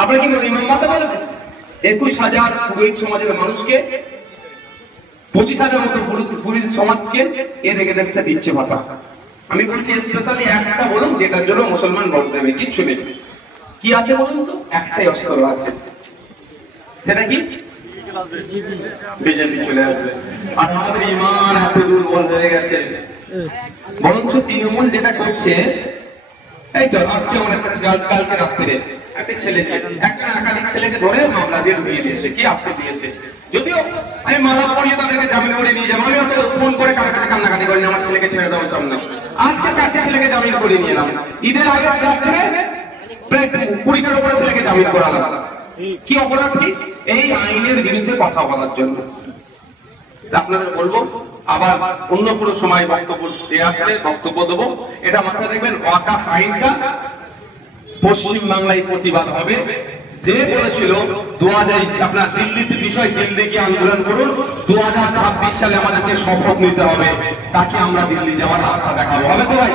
আপনারা কি ইমাম মাতা একুশ হাজার পুরোহিত সমাজের মানুষকে পঁচিশ হাজার মতো পুরো- পুরোহিত সমাজকে এর এগেনস্টে দিচ্ছে ভাতা আমি বলছি স্পেশালি একটা বলুন যেটার জন্য মুসলমান ভোট দেবে, কিচ্ছু নেই। কি আছে বলুন তো? একটাই অস্ত্র আছে। সেটা কি? বিজেপি চলে আসবে। আর আমাদের ইমান এত দুর্বল হয়ে গেছে। বরঞ্চ তৃণমূল যেটা করছে, এই তো, আজকে আমার একটা কাল- কালকে রাত্রে একটা ছেলেকে, একটা একাধিক ছেলেকে ধরে মামলা দিয়ে দিয়েছে। কি আজকে দিয়েছে? যদিও আমি মালা তাদেরকে জামিন করে নিয়ে যাব। আমি ফোন করে করিনি, আমার ছেলেকে ছেড়ে দেওয়ার সামনে। আজকে চারটে ছেলেকে জামিন করে নিয়ে এলাম। ঈদের আগে রাত্রে কুড়িটার উপরে ছেলেকে জামিন করালাম। কি অপরাধ কি? এই আইনের বিরুদ্ধে কথা বলার জন্য। আপনাদের বলব, আবার অন্য কোনো সময় বক্তব্য আসলে বক্তব্য দেবো। এটা মাথায় রাখবেন ওয়াকা আইনটা পশ্চিম বাংলায় প্রতিবাদ হবে। যে বলেছিল দু হাজার আপনার দিল্লিতে বিষয় দিল্লি গিয়ে আন্দোলন করুন। দু হাজার ছাব্বিশ সালে আমাদেরকে শপথ নিতে হবে। তাকে আমরা দিল্লি যাওয়ার রাস্তা দেখাবো। হবে তো ভাই?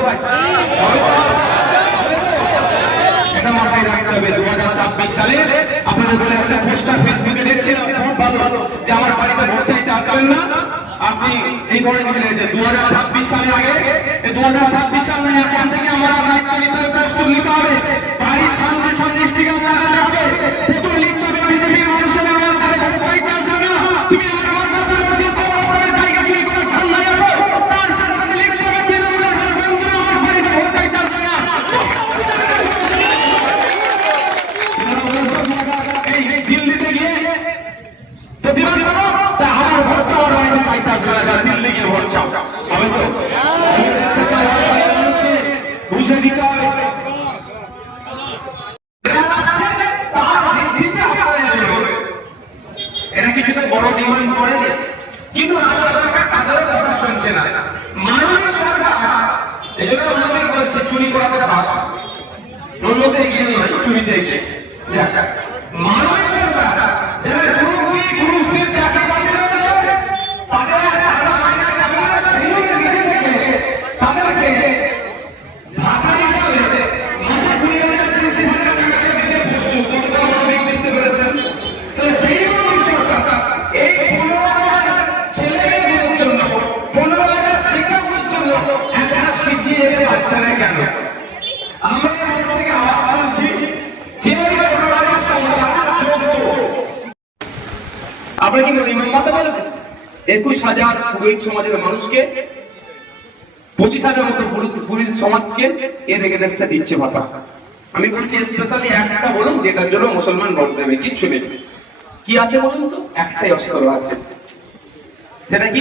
আপনি এই ধরনের দু হাজার ছাব্বিশ সালে আগে দু হাজার ছাব্বিশ সালে এখন প্রতিবাদ তা আমার ভোটটা আমার বাড়িতে চাইতে আসবে না দিল্লি গিয়ে ভোট চাও। হবে তো বুঝে দিতে হবে এরা কিছু বড় ডিমান্ড করেনি কিন্তু রাজ্য সরকার তাদের কথা শুনছে না। মাননীয় সরকার, এই জন্য আমাদের বলছে, চুরি করা কথা ভাষা অন্যতে এগিয়ে নিয়ে চুরিতে এগিয়ে মাননীয় আপনারা কি মাতা বলবেন একুশ হাজার পুরোহিত সমাজের মানুষকে, পঁচিশ হাজার মতো পুরো- পুরোহিত সমাজকে এর এগেনস্টে দিচ্ছে ভাতা। আমি বলছি স্পেশালি একটা বলুন, যেটার জন্য মুসলমান ভোট দেবে, কিচ্ছু নেই। কি আছে বলুন তো? একটাই অস্ত্র আছে। সেটা কি?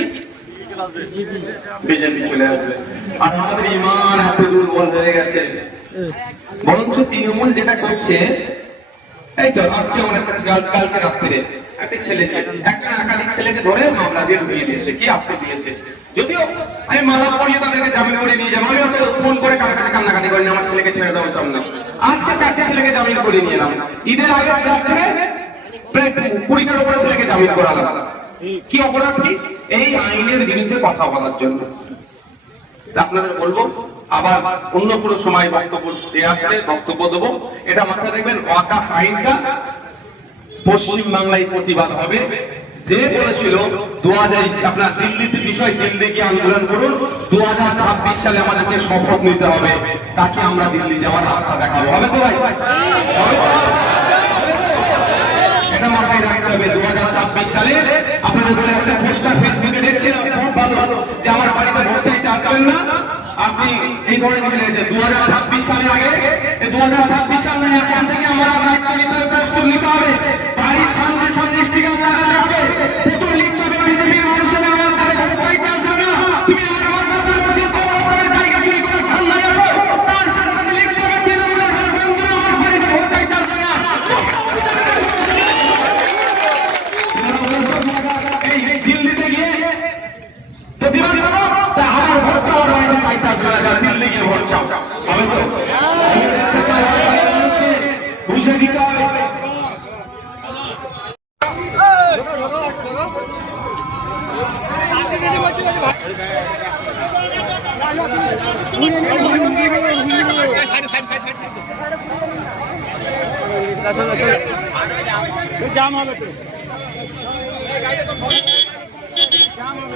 বিজেপি চলে আসবে। আর আমাদের ইমান এত দুর্বল হয়ে গেছে। বরঞ্চ তৃণমূল যেটা করছে, এই তো, আজকে আমার একটা কালকে রাত্রে একটা ছেলেকে একটা একাধিক ছেলেকে ধরে মামলা দিয়ে ঢুকিয়ে দিয়েছে। কি আজকে দিয়েছে? যদিও আমি মালা পরিয়ে তাদেরকে জামিন করে নিয়ে যাব, আমি ফোন করে কার কাছে কান্নাকাটি করিনি, আমার ছেলেকে ছেড়ে দেওয়ার সামনে আজকে চারটে ছেলেকে জামিন করে নিয়ে এলাম। ঈদের আগে কুড়িটার উপরে ছেলেকে জামিন করালাম। কি অপরাধ কি? এই আইনের বিরুদ্ধে কথা বলার জন্য। আপনাদের বলব, আবার অন্য কোনো সময় বক্তব্য দিয়ে আসলে বক্তব্য দেবো। এটা মাথায় রাখবেন ওয়াকা আইনটা পশ্চিম বাংলায় প্রতিবাদ হবে। যে বলেছিল দু হাজার আপনার দিল্লিতে বিষয় দিল্লি গিয়ে আন্দোলন করুন। দু হাজার ছাব্বিশ সালে আমাদেরকে শপথ নিতে হবে। তাকে আমরা দিল্লি যাওয়ার রাস্তা দেখাবো। হবে তো ভাই? না। আপনি এই ধরনের চলে যে দু হাজার ছাব্বিশ সালে আগে। দু সালে এখন থেকে আমরা দায়িত্ব নিতে প্রস্তুত নিতে হবে। নিয়ে ভোট চাও। হবে তো? বুঝে দিতে হবে। জাম হবে তো। জাম হবে